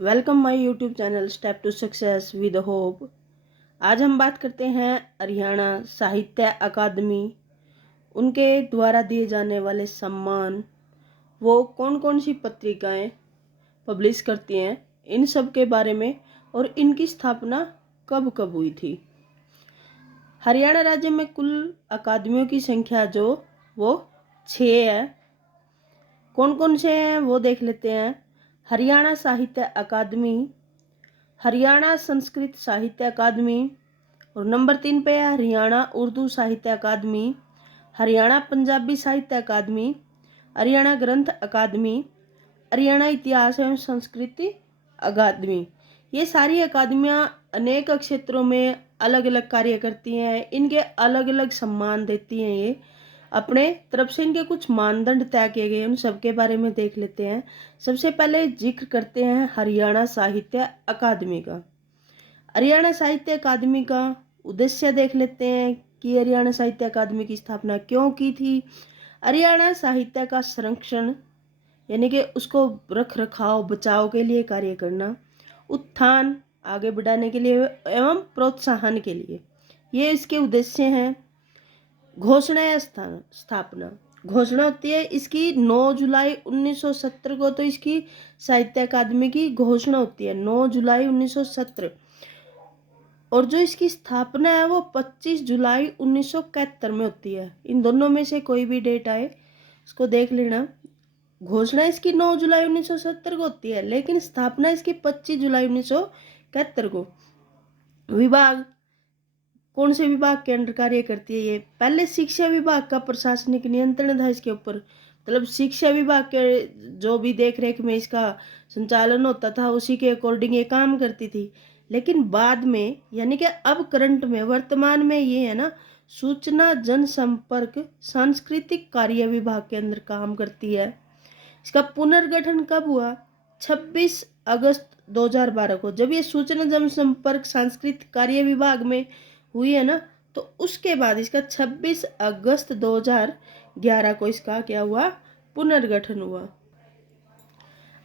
Welcome my YouTube channel step to success with hope. आज हम बात करते हैं हरियाणा साहित्य अकादमी, उनके द्वारा दिए जाने वाले सम्मान, वो कौन कौन सी पत्रिकाएं पब्लिश करती हैं, इन सब के बारे में और इनकी स्थापना कब कब हुई थी। हरियाणा राज्य में कुल अकादमियों की संख्या जो वो 6 है। कौन कौन से हैं वो देख लेते हैं। हरियाणा साहित्य अकादमी, हरियाणा संस्कृत साहित्य अकादमी, और नंबर 3 पे है हरियाणा उर्दू साहित्य अकादमी, हरियाणा पंजाबी साहित्य अकादमी, हरियाणा ग्रंथ अकादमी, हरियाणा इतिहास एवं संस्कृति अकादमी। ये सारी अकादमियां अनेक क्षेत्रों में अलग अलग कार्य करती हैं, इनके अलग अलग सम्मान देती हैं। ये अपने तरफ से इनके कुछ मानदंड तय किए गए, उन सबके बारे में देख लेते हैं। सबसे पहले जिक्र करते हैं हरियाणा साहित्य अकादमी का। हरियाणा साहित्य अकादमी का उद्देश्य देख लेते हैं कि हरियाणा साहित्य अकादमी की स्थापना क्यों की थी। हरियाणा साहित्य का संरक्षण यानी कि उसको रख रखाव बचाव के लिए कार्य करना, उत्थान आगे बढ़ाने के लिए एवं प्रोत्साहन के लिए, ये इसके उद्देश्य हैं। घोषणा या स्थापना, घोषणा होती है इसकी 9 जुलाई 1970 को, तो इसकी साहित्य अकादमी की घोषणा होती है 9 जुलाई 1970, और जो इसकी स्थापना है वो 25 जुलाई 1971 में होती है। इन दोनों में से कोई भी डेट आए इसको देख लेना। घोषणा इसकी 9 जुलाई 1970 को होती है, लेकिन स्थापना इसकी 25 जुलाई 1971 को। विभाग, कौन से विभाग के अंडर कार्य करती है ये? पहले शिक्षा विभाग का प्रशासनिक नियंत्रण था इसके ऊपर, मतलब शिक्षा विभाग के जो भी देख रेख में इसका संचालन होता था उसी के अकॉर्डिंग ये काम करती थी। लेकिन बाद में यानी कि अब करंट में वर्तमान में ये है ना, सूचना जनसंपर्क सांस्कृतिक कार्य विभाग के अंदर काम करती है। इसका पुनर्गठन कब हुआ? 26 अगस्त 2012 को, जब ये सूचना जनसंपर्क सांस्कृतिक कार्य विभाग में हुई है ना, तो उसके बाद इसका 26 अगस्त 2011 को इसका क्या हुआ? पुनर्गठन हुआ।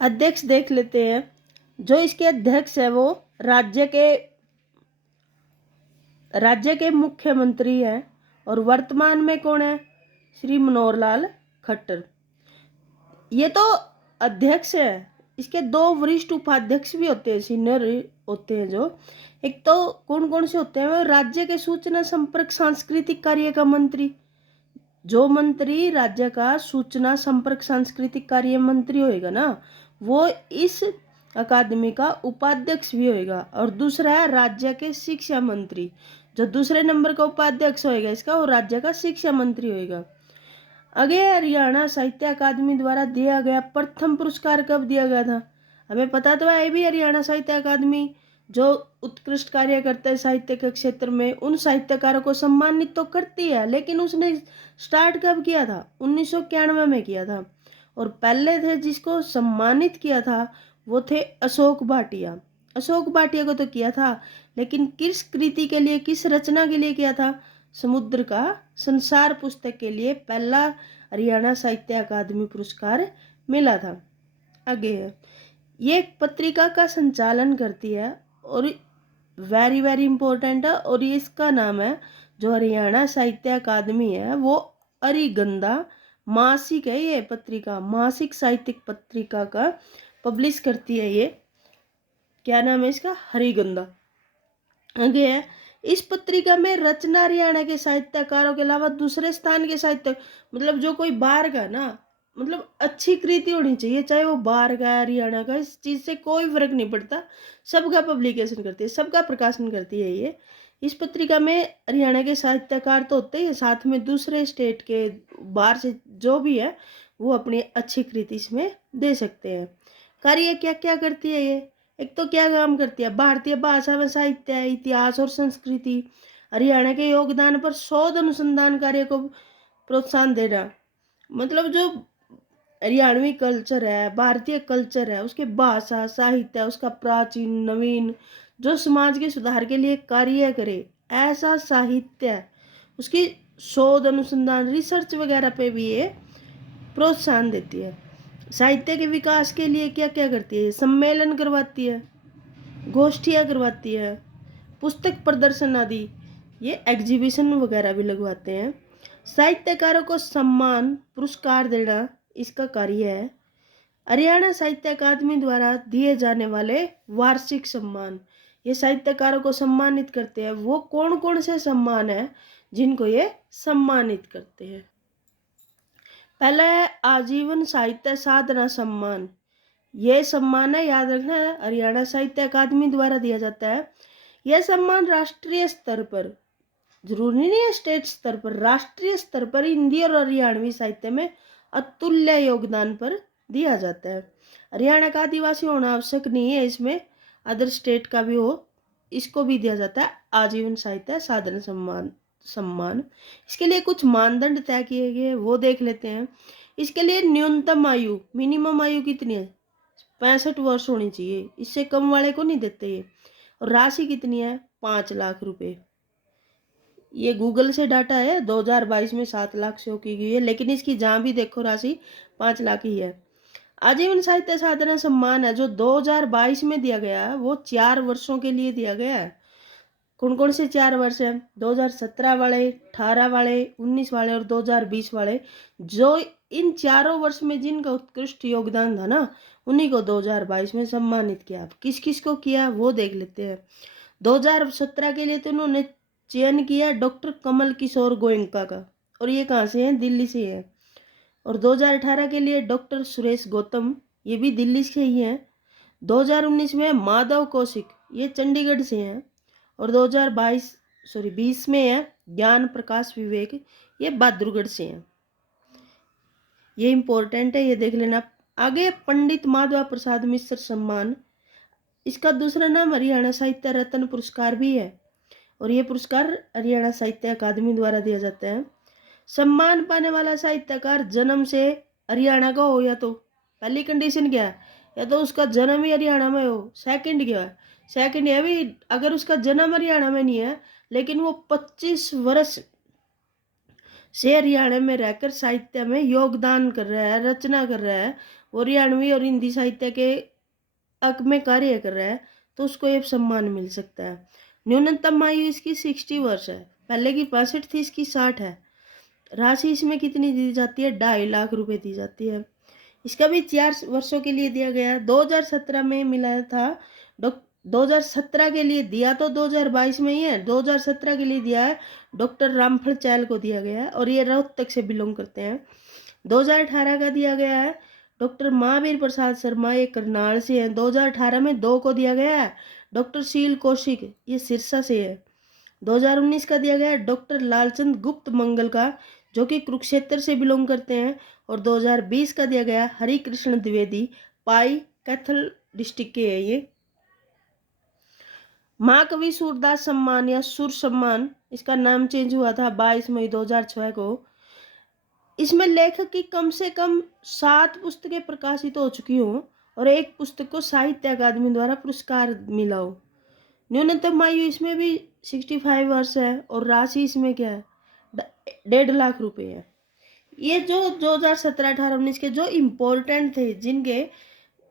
अध्यक्ष देख लेते हैं। जो इसके अध्यक्ष है वो राज्य के मुख्यमंत्री हैं, और वर्तमान में कौन है? श्री मनोहर लाल खट्टर। ये तो अध्यक्ष है, इसके 2 वरिष्ठ उपाध्यक्ष भी होते हैं, सीनियर होते हैं। जो एक तो कौन कौन से होते हैं? वो राज्य के सूचना संपर्क सांस्कृतिक कार्य का मंत्री, जो मंत्री राज्य का सूचना संपर्क सांस्कृतिक कार्य मंत्री होएगा ना, वो इस अकादमी का उपाध्यक्ष भी होएगा। और दूसरा है राज्य के शिक्षा मंत्री, जो दूसरे नंबर का उपाध्यक्ष होएगा इसका, वो राज्य का शिक्षा मंत्री होएगा। आगे हरियाणा साहित्य अकादमी द्वारा दिया गया प्रथम पुरस्कार कब दिया गया था? हमें पता तो है भी, हरियाणा साहित्य अकादमी जो उत्कृष्ट कार्य करता है साहित्य के क्षेत्र में, उन साहित्यकारों को सम्मानित तो करती है, लेकिन उसने स्टार्ट कब किया था? 1991 में किया था। और पहले थे जिसको सम्मानित किया था वो थे अशोक भाटिया। अशोक भाटिया को तो किया था, लेकिन किस कृति के लिए, किस रचना के लिए किया था? समुद्र का संसार पुस्तक के लिए पहला हरियाणा साहित्य अकादमी पुरस्कार मिला था। आगे है, ये एक पत्रिका का संचालन करती है और वेरी वेरी इंपॉर्टेंट है, और ये इसका नाम है, जो हरियाणा साहित्य अकादमी है वो अरिगंधा मासिक है। ये पत्रिका मासिक साहित्यिक पत्रिका का पब्लिश करती है। ये क्या नाम है इसका? हरिगंधा। आगे है, इस पत्रिका में रचना हरियाणा के साहित्यकारों के अलावा दूसरे स्थान के साहित्य, मतलब जो कोई बाहर का ना, मतलब अच्छी कृति होनी चाहिए, चाहे वो बाहर का है हरियाणा का, इस चीज से कोई फर्क नहीं पड़ता, सबका पब्लिकेशन करती है, सबका प्रकाशन करती है ये। इस पत्रिका में हरियाणा के साहित्यकार तो होते ही, साथ में दूसरे स्टेट के बाहर से जो भी है वो अपनी अच्छी कृति इसमें दे सकते हैं। कार्य क्या क्या करती है ये? एक तो क्या काम करती है? भारतीय भाषा व साहित्य, इतिहास और संस्कृति, हरियाणा के योगदान पर शोध अनुसंधान कार्य को प्रोत्साहन देना, मतलब जो हरियाणवी कल्चर है, भारतीय कल्चर है, उसके भाषा साहित्य, उसका प्राचीन नवीन, जो समाज के सुधार के लिए कार्य करे, ऐसा साहित्य, उसकी शोध अनुसंधान रिसर्च वगैरह पे भी ये प्रोत्साहन देती है। साहित्य के विकास के लिए क्या क्या करती है? सम्मेलन करवाती है, गोष्ठियाँ करवाती है, पुस्तक प्रदर्शन आदि, ये एग्जीबिशन वगैरह भी लगवाते हैं। साहित्यकारों को सम्मान पुरस्कार देना इसका कार्य है। हरियाणा साहित्य अकादमी द्वारा दिए जाने वाले वार्षिक सम्मान, ये साहित्यकारों को सम्मानित करते हैं। वो कौन कौन से सम्मान है जिनको ये सम्मानित करते हैं? पहला है आजीवन साहित्य साधना सम्मान। ये सम्मान है, याद रखना है, हरियाणा साहित्य अकादमी द्वारा दिया जाता है। यह सम्मान राष्ट्रीय स्तर पर, जरूरी नहीं है स्टेट स्तर पर, राष्ट्रीय स्तर पर हिंदी और हरियाणवी साहित्य में अतुल्य योगदान पर दिया जाता है। हरियाणा का आदिवासी होना आवश्यक नहीं है, इसमें अदर स्टेट का भी हो, इसको भी दिया जाता है आजीवन साहित्य साधना सम्मान। इसके लिए कुछ मानदंड तय किए गए, वो देख लेते हैं। इसके लिए न्यूनतम आयु, मिनिमम आयु कितनी है? 65 वर्ष होनी चाहिए, इससे कम वाले को नहीं देते ये। और राशि कितनी है? 5 लाख रुपए। ये गूगल से डाटा है, 2022 में 7 लाख शो की गई है, लेकिन इसकी जहाँ भी देखो राशि 5 लाख ही है। आजीवन साहित्य साधना सम्मान है जो 2022 में दिया गया है, वो 4 वर्षों के लिए दिया गया है। कौन कौन से 4 वर्ष हैं? 2017 वाले, 18 वाले, 19 वाले और 2020 वाले। जो इन चारों वर्ष में जिनका उत्कृष्ट योगदान था ना, उन्हीं को 2022 में सम्मानित किया। अब किस किस को किया वो देख लेते हैं। 2017 के लिए तो उन्होंने चयन किया डॉक्टर कमल किशोर गोयनका का, और ये कहाँ से हैं? दिल्ली से है। और 2018 के लिए डॉक्टर सुरेश गौतम, ये भी दिल्ली से ही हैं। 2019 में माधव कौशिक, ये चंडीगढ़ से हैं। और 2020 में है ज्ञान प्रकाश विवेक, ये बहादुरगढ़ से हैं। ये इंपॉर्टेंट है, ये देख लेना। आगे पंडित माधवा प्रसाद मिश्र सम्मान, इसका दूसरा नाम हरियाणा साहित्य रत्न पुरस्कार भी है, और ये पुरस्कार हरियाणा साहित्य अकादमी द्वारा दिया जाता है। सम्मान पाने वाला साहित्यकार जन्म से हरियाणा का हो, या तो पहली कंडीशन क्या है, या तो उसका जन्म ही हरियाणा में हो। सेकंड क्या है? सेकंड है भी, अगर उसका जन्म हरियाणा में नहीं है लेकिन वो 25 वर्ष से हरियाणा में रहकर साहित्य में योगदान कर रहा है, रचना कर रहा है, वो हरियाणवी और हिंदी साहित्य के हक में कार्य कर रहा है, तो उसको ये सम्मान मिल सकता है। न्यूनतम आयु इसकी 60 वर्ष है, पहले की 65 थी, इसकी 60 है। राशि इसमें कितनी दी जाती है? 2.5 लाख रुपए दी जाती है। इसका भी 4 वर्षों के लिए दिया गया। 2017 में मिला था। 2017 के लिए दिया तो 2022 में ही है, 2017 के लिए दिया है डॉक्टर रामफल चैल को दिया गया है, और ये रोहतक से बिलोंग करते हैं। 2018 का दिया गया है डॉक्टर महावीर प्रसाद शर्मा, ये करनाल से हैं। 2018 में 2 को दिया गया है डॉक्टर शील कौशिक, ये सिरसा से है। 2019 का दिया गया है डॉक्टर लालचंद गुप्त मंगल का, जो कि कुरुक्षेत्र से बिलोंग करते हैं। और 2020 का दिया गया हरि कृष्ण द्विवेदी, पाई कैथल डिस्ट्रिक्ट के है ये। महाकवि सूरदास सम्मान या सुर सम्मान, इसका नाम चेंज हुआ था 22 मई 2006 को। इसमें लेखक की कम से कम 7 पुस्तकें प्रकाशित हो चुकी हों और एक पुस्तक को साहित्य अकादमी द्वारा पुरस्कार मिला हो। न्यूनतम आयु इसमें भी 65 वर्ष है, और राशि इसमें क्या है? 1.5 लाख रुपए है। ये जो 2017, 18, 19 के जो इम्पोर्टेंट थे जिनके,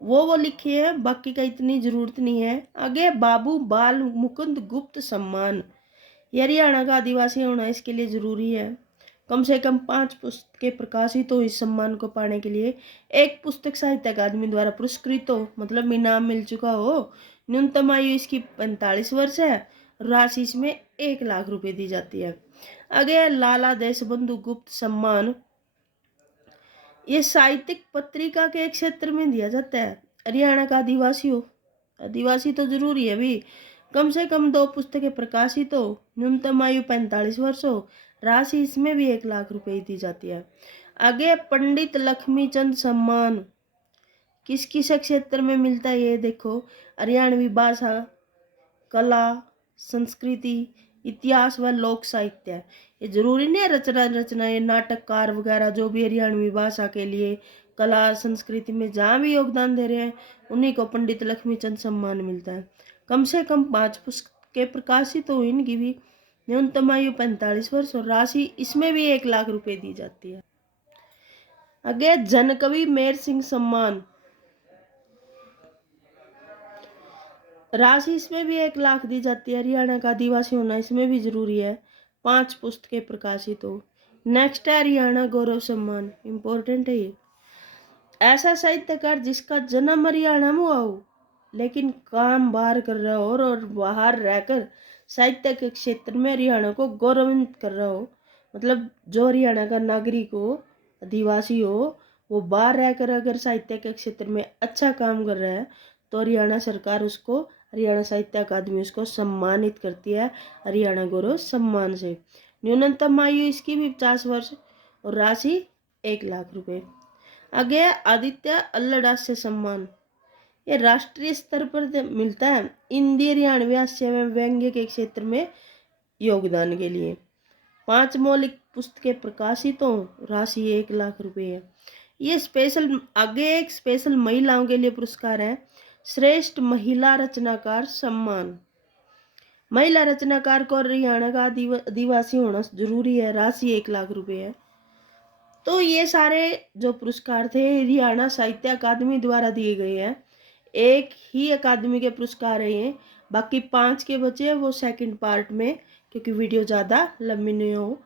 वो लिखे हैं, बाकी का इतनी जरूरत नहीं है। आगे बाबू बाल मुकुंद गुप्त सम्मान, ये हरियाणा का आदिवासी होना इसके लिए जरूरी है। कम से कम 5 पुस्तकें प्रकाशित हो इस सम्मान को पाने के लिए। एक पुस्तक साहित्य अकादमी द्वारा पुरस्कृत हो, मतलब इनाम मिल चुका हो। न्यूनतम आयु इसकी 45 वर्ष है। राशि इसमें 1 लाख रुपए दी जाती है। आगे लाला देशबंधु गुप्त सम्मान, ये साहित्यिक पत्रिका के क्षेत्र में दिया जाता है। हरियाणा का आदिवासी हो, आदिवासी तो जरूरी है भी, कम से कम 2 पुस्तकें प्रकाशित हो, न्यूनतम आयु 45 वर्ष हो। राशि इसमें भी 1 लाख रुपए दी जाती है। आगे पंडित लक्ष्मीचंद सम्मान, किस किस क्षेत्र में मिलता है ये देखो। हरियाणवी भाषा, कला, संस्कृति, इतिहास व लोक साहित्य। ये जरूरी नहीं है रचना ये नाटककार वगैरह जो भी हरियाणवी भाषा के लिए, कला संस्कृति में जहाँ भी योगदान दे रहे हैं, उन्हीं को पंडित लक्ष्मीचंद सम्मान मिलता है। कम से कम 5 पुस्तकें प्रकाशित हो इनकी भी, न्यूनतम आयु 45 वर्ष, और राशि इसमें भी 1 लाख रुपए दी जाती है। आगे जनकवि मेर सिंह सम्मान, राशि इसमें भी 1 लाख दी जाती है। हरियाणा का आदिवासी होना इसमें भी जरूरी है। 5 पुस्तकें प्रकाशित हो। नेक्स्ट है हरियाणा गौरव सम्मान, इंपॉर्टेंट है ये। ऐसा साहित्यकार जिसका जन्म हरियाणा में हुआ हो लेकिन काम बाहर कर रहा हो और बाहर रहकर साहित्य के क्षेत्र में हरियाणा को गौरवान्वित कर रहा हो। मतलब जो हरियाणा का नागरिक हो, आदिवासी हो, वो बाहर रहकर अगर साहित्य के क्षेत्र में अच्छा काम कर रहा है तो हरियाणा सरकार उसको, हरियाणा साहित्य अकादमी उसको सम्मानित करती है हरियाणा गौरव सम्मान से। न्यूनतम आयु इसकी भी 50 वर्ष और राशि 1 लाख रुपए। आगे आदित्य अल्लडास्य सम्मान, ये राष्ट्रीय स्तर पर मिलता है हिंदी हरियाणवी हास्य एवं व्यंग्य के क्षेत्र में योगदान के लिए। 5 मौलिक पुस्तकें प्रकाशित हो, राशि 1 लाख रुपए है। ये स्पेशल, आगे एक स्पेशल महिलाओं के लिए पुरस्कार है, श्रेष्ठ महिला रचनाकार सम्मान। महिला रचनाकार को हरियाणा का आदिवासी होना जरूरी है, राशि 1 लाख रुपए है। तो ये सारे जो पुरस्कार थे हरियाणा साहित्य अकादमी द्वारा दिए गए हैं। एक ही अकादमी के पुरस्कार है ये, बाकी 5 के बचे हैं वो सेकंड पार्ट में, क्योंकि वीडियो ज़्यादा लंबी नहीं हो।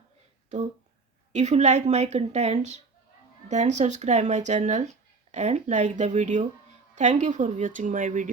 तो if you like my contents then subscribe my channel and like the video. Thank you for watching my video.